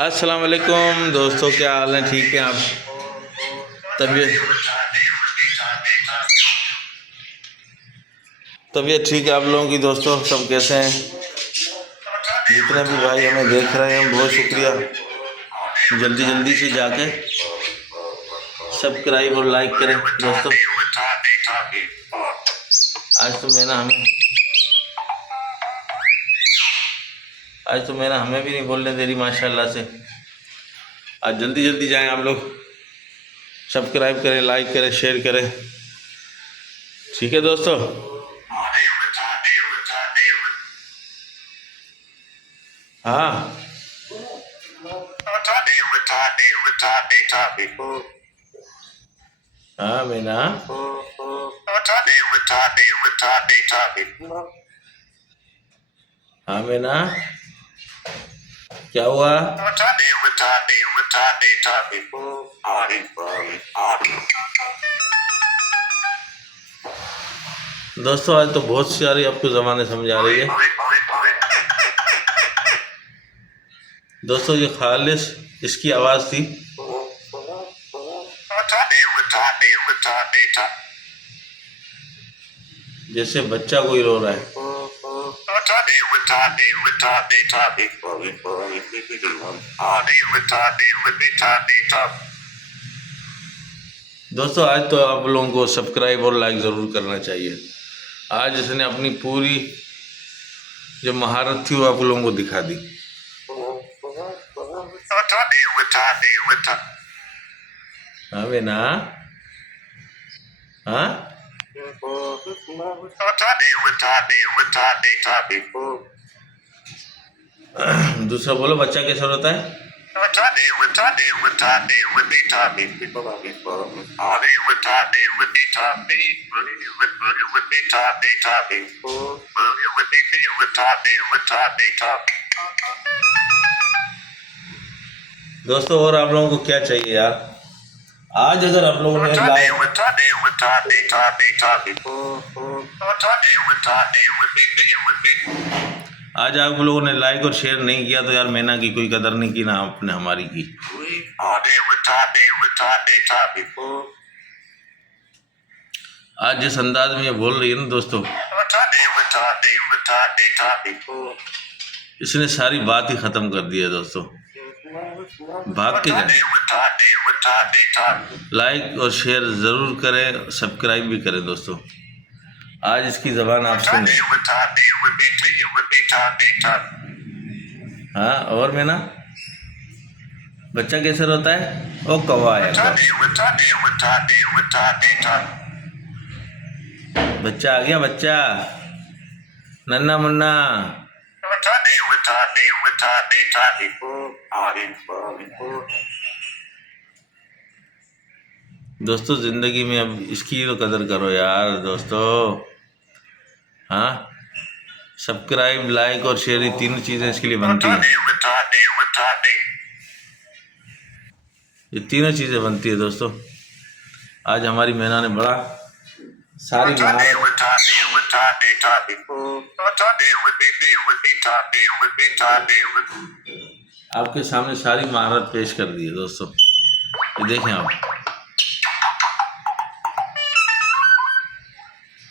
अस्सलाम वालेकुम दोस्तों, क्या हाल है? ठीक है आप? तबीयत तबीयत ठीक है आप लोगों की? दोस्तों सब कैसे हैं? जितने भी भाई हमें देख रहे हैं बहुत शुक्रिया। जल्दी जल्दी से जाके सब्सक्राइब और लाइक करें दोस्तों। आज तो मैंने हमें भी नहीं बोलने दे रही माशाल्लाह से। आज जल्दी जल्दी जाएं आप लोग, सब्सक्राइब करें, लाइक करें, शेयर करें। ठीक है दोस्तों? हाँ हाँ मैना, हाँ मैना, क्या हुआ? दोस्तों आज तो बहुत सारी आपको ज़बानें समझ आ रही है। दोस्तों ये खालिश इसकी आवाज़ थी। जैसे बच्चा कोई रो रहा है। दोस्तों आज तो आप लोगों को सब्सक्राइब और लाइक ज़रूर करना चाहिए। आज इसने अपनी पूरी जो महारत थी वो आप लोगों को दिखा दी। हाँ बेना, हाँ दूसरा बोलो, बच्चा कैसा रोता है? दोस्तों और आप लोगों को क्या चाहिए यार? आज अगर आप लोगों ने आज आप लोगों ने लाइक और शेयर नहीं किया तो यार मैना की कोई कदर नहीं की ना आपने हमारी की। आज जिस अंदाज में ये बोल रही है ना दोस्तों, इसने सारी बात ही खत्म कर दी है दोस्तों। भाग के जाए, लाइक और शेयर ज़रूर करें, सब्सक्राइब भी करें दोस्तों। आज इसकी ज़बान आप सुने। हाँ और मैं ना, बच्चा कैसे रोता है? ओ कौवा है, बच्चा आ गया, बच्चा नन्ना मुन्ना। दोस्तों ज़िंदगी में अब इसकी तो कदर करो यार दोस्तों। हाँ सब्सक्राइब, लाइक और शेयर, ये तीनों चीज़ें इसके लिए बनती हैं। ये तीनों चीज़ें बनती है दोस्तों। आज हमारी मैना ने बड़ा सारी आपके सामने सारी महारत पेश कर दी है दोस्तों। ये देखें आप।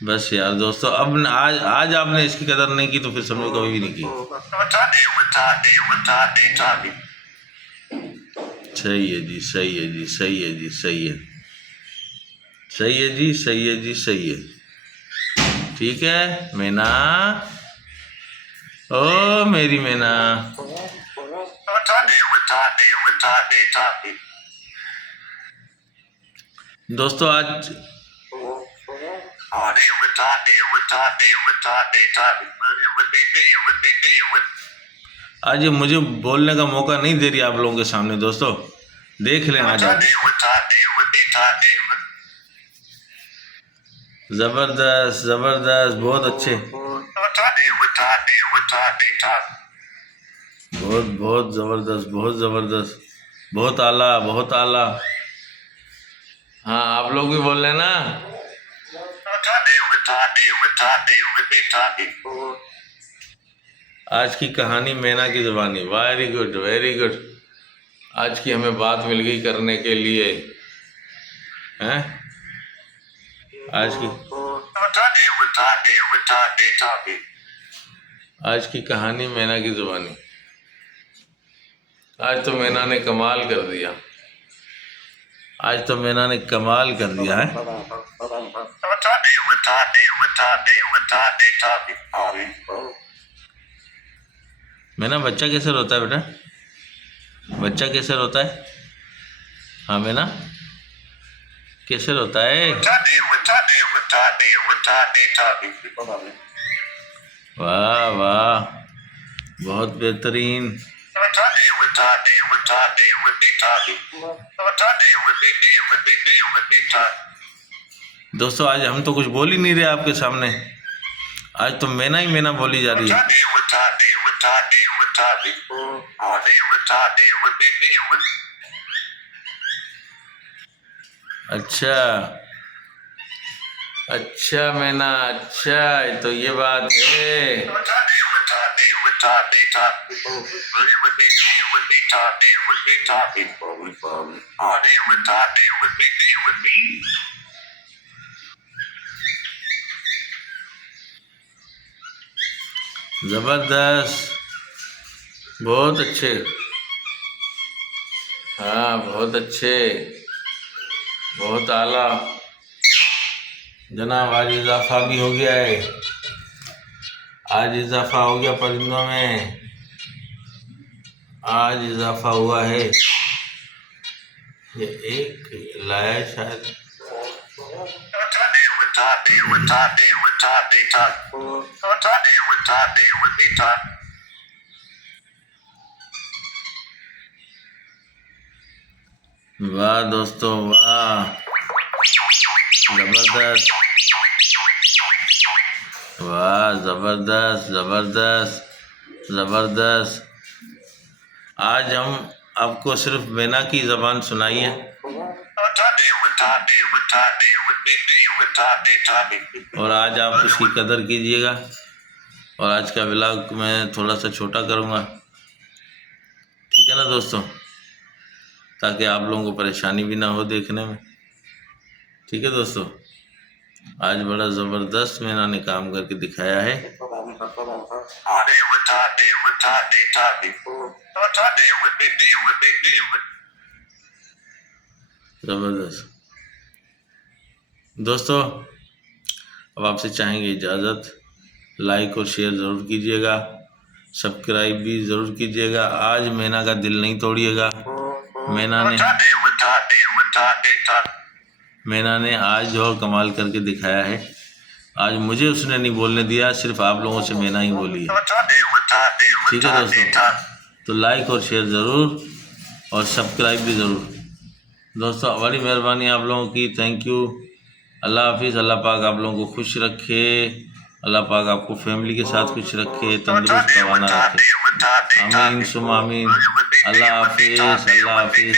बस यार दोस्तों, अब आज आपने इसकी कदर नहीं की तो फिर समझो कभी भी नहीं की। सही है जी, सही है जी, सही है जी, सही है, सही है जी, सही है जी, सही है। ठीक है मैना, ओ मेरी मैना। दोस्तों आज आज ये मुझे बोलने का मौका नहीं दे रही आप लोगों के सामने दोस्तों। देख लें आज जबरदस्त जबरदस्त, बहुत अच्छे, बहुत बहुत जबरदस्त, बहुत जबरदस्त, बहुत आला, बहुत आला। हाँ आप लोग भी बोल रहे ना। आज की कहानी मैना की ज़ुबानी। Very good very good. आज की हमें बात मिल गई करने के लिए, हैं? आज की कहानी मैना की ज़ुबानी। आज तो मैना ने कमाल कर दिया। आज तो मैना ने कमाल कर दिया है। मैना, बच्चा कैसे रोता है बेटा? बच्चा कैसे रोता है? हाँ मैना, कैसे रोता है? वाह वाह, बहुत बेहतरीन। दोस्तों, आज हम तो कुछ बोल ही नहीं रहे आपके सामने। आज तो मैना ही मैना बोली जा रही है। अच्छा अच्छा मैना, अच्छा तो ये बात है। जबरदस्त, बहुत अच्छे। हाँ बहुत अच्छे, बहुत आला जनाब। आज इजाफा भी हो गया है। आज इजाफा हो गया परिंदों में। आज इजाफा हुआ है। ये एक लाया है शायद। वाह दोस्तों वाह, जबरदस्त, वाह जबरदस्त जबरदस्त जबरदस्त। आज हम आपको सिर्फ मैना की ज़बान सुनाई है, और आज आप इसकी कदर कीजिएगा। और आज का व्लॉग मैं थोड़ा सा छोटा करूँगा, ठीक है ना दोस्तों, ताकि आप लोगों को परेशानी भी ना हो देखने में। ठीक है दोस्तों, आज बड़ा ज़बरदस्त मैना ने काम करके दिखाया है। ज़बरदस्त दोस्तों, अब आपसे चाहेंगे इजाज़त। लाइक और शेयर ज़रूर कीजिएगा, सब्सक्राइब भी ज़रूर कीजिएगा। आज मैना का दिल नहीं तोड़िएगा। मैना ने आज जो कमाल करके दिखाया है। आज मुझे उसने नहीं बोलने दिया, सिर्फ आप लोगों से मैना ही बोली है। ठीक है दोस्तों, तो लाइक और शेयर ज़रूर, और सब्सक्राइब भी ज़रूर। दोस्तों बड़ी मेहरबानी आप लोगों की, थैंक यू। अल्लाह हाफिज़। अल्लाह पाक आप लोगों को खुश रखे। अल्लाह पाक आपको फैमिली के साथ खुश रखे, तंदुरुस्त रवाना रखे। आमीन सुम आमीन। अल्लाह हाफिज़, अल्लाह हाफिज़।